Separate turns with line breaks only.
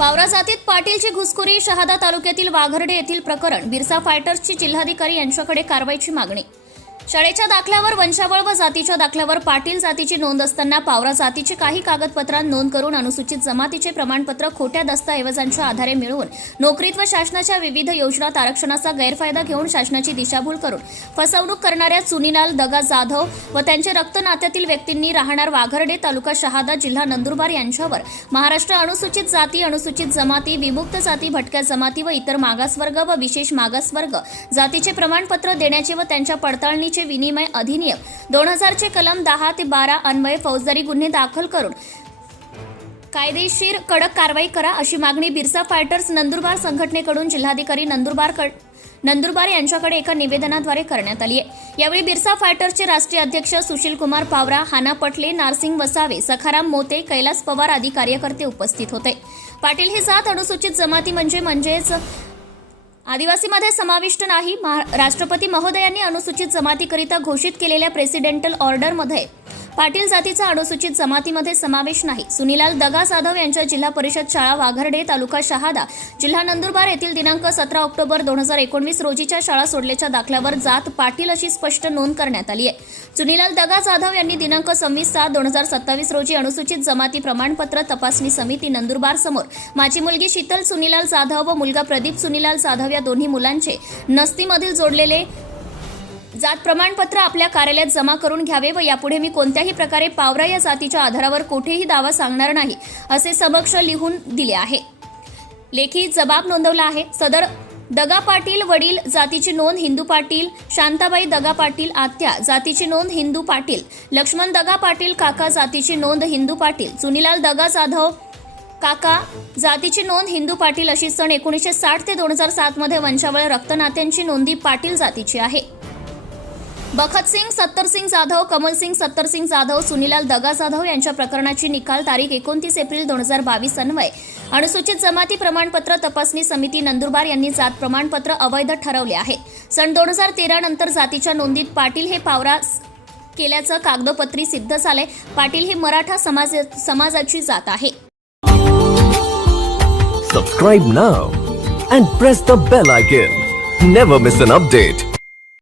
पावरा जातीत पाटीलची घुसखोरी शहादा तालुक्यातील वाघर्डे येथील प्रकरण बिरसा फायटर्सची जिल्हाधिकारी यांच्याकडे कारवाईची मागणी शाळेच्या दाखल्यावर वंशावळ व जातीच्या दाखल्यावर पाटील जातीची नोंद असताना पावरा जातीची काही कागदपत्रांत नोंद करून अनुसूचित जमातीचे प्रमाणपत्र खोट्या दस्तऐवजांच्या आधारे मिळवून नोकरीत व शासनाच्या विविध योजनात आरक्षणाचा गैरफायदा घेऊन शासनाची दिशाभूल करून फसवणूक करणाऱ्या चुनीलाल दगा जाधव व त्यांचे रक्त नात्यातील व्यक्तींनी राहणार वाघर्डे तालुका शहादा जिल्हा नंदुरबार यांच्यावर महाराष्ट्र अनुसूचित जाती अनुसूचित जमाती विमुक्त जाती भटक्या जमाती व इतर मागासवर्ग व विशेष मागासवर्ग जातीचे प्रमाणपत्र देण्याचे व त्यांच्या पडताळणी पडताळणीचे विनिमय अधिनियम. दोन हजारचे कलम दहा ते बारा अन्वये फौजदारी गुन्हे दाखल करून कायदेशीर कडक कारवाई करा अशी मागणी बिरसा फायटर्स नंदुरबार संघटनेकडून जिल्हाधिकारी नंदुरबार नंदुरबार यांच्याकडे एका निवेदनाद्वारे करण्यात आली आहे. यावेळी बिरसा फायटर्सचे राष्ट्रीय अध्यक्ष सुशील कुमार पावरा हाना पटले नारसिंग वसावे सखाराम मोते कैलास पवार आदी कार्यकर्ते उपस्थित होते. पाटील हे जात अनुसूचित जमाती म्हणजे म्हणजेच आदिवासीमध्ये समाविष्ट नाही महा- राष्ट्रपती महोदयांनी अनुसूचित जमातीकरिता घोषित केलेल्या प्रेसिडेंटल ऑर्डरमध्ये पाटील जातीचा अनुसूचित जमातीमध्ये समावेश नाही. सुनीलाल दगा जाधव यांच्या जिल्हा परिषद शाळा वाघर्डे तालुका शहादा जिल्हा नंदुरबार येथील दिनांक सतरा ऑक्टोबर दोन हजार एकोणवीस रोजीच्या शाळा सोडल्याच्या दाखल्यावर जात पाटील अशी स्पष्ट नोंद करण्यात आली आहे. सुनीलाल दगा जाधव यांनी दिनांक सव्वीस सात दोन हजार सत्तावीस रोजी अनुसूचित जमाती प्रमाणपत्र तपासणी समिती नंदुरबार समोर माझी मुलगी शीतल सुनीलाल जाधव व मुलगा प्रदीप सुनीलाल जाधव या दोन्ही मुलांचे नस्तीमधील जोडलेले जात प्रमाणपत्र आपल्या कार्यालयात जमा करून घ्यावे व यापुढे मी कोणत्याही प्रकारे पावरा या जातीच्या आधारावर कुठेही दावा सांगणार नाही असे समक्ष लिहून दिले आहे. लेखी जबाब नोंदवला आहे. सदर दगा पाटील वडील जातीची नोंद हिंदू पाटील शांताबाई दगा पाटील आत्या जातीची नोंद हिंदू पाटील लक्ष्मण दगा पाटील काका जातीची नोंद हिंदू पाटील चुनीलाल दगा जाधव काका जातीची नोंद हिंदू पाटील अशी सन एकोणीसशे साठ ते दोन हजार सातमध्ये वंशावळ रक्तनात्यांची नोंदी पाटील जातीची आहे. बखतसिंग सत्तरसिंग जाधव कमलसिंग सत्तरसिंग जाधव सुनीलाल दगा जाधव यांच्या प्रकरणाची निकाल तारीख एकोणतीस एप्रिल दोन हजार बावीस अन्वय. अनुसूचित जमाती प्रमाणपत्र तपासणी समिती नंदुरबार यांनी जात प्रमाणपत्र अवैध ठरवले आहे. सन दोन हजार तेरा नंतर जातीच्या नोंदीत पाटील हे पावरा केल्याचं कागदोपत्री सिद्ध झालंय. पाटील ही मराठा समाज समाजाची जात आहे.
Subscribe now and press the bell icon never miss an update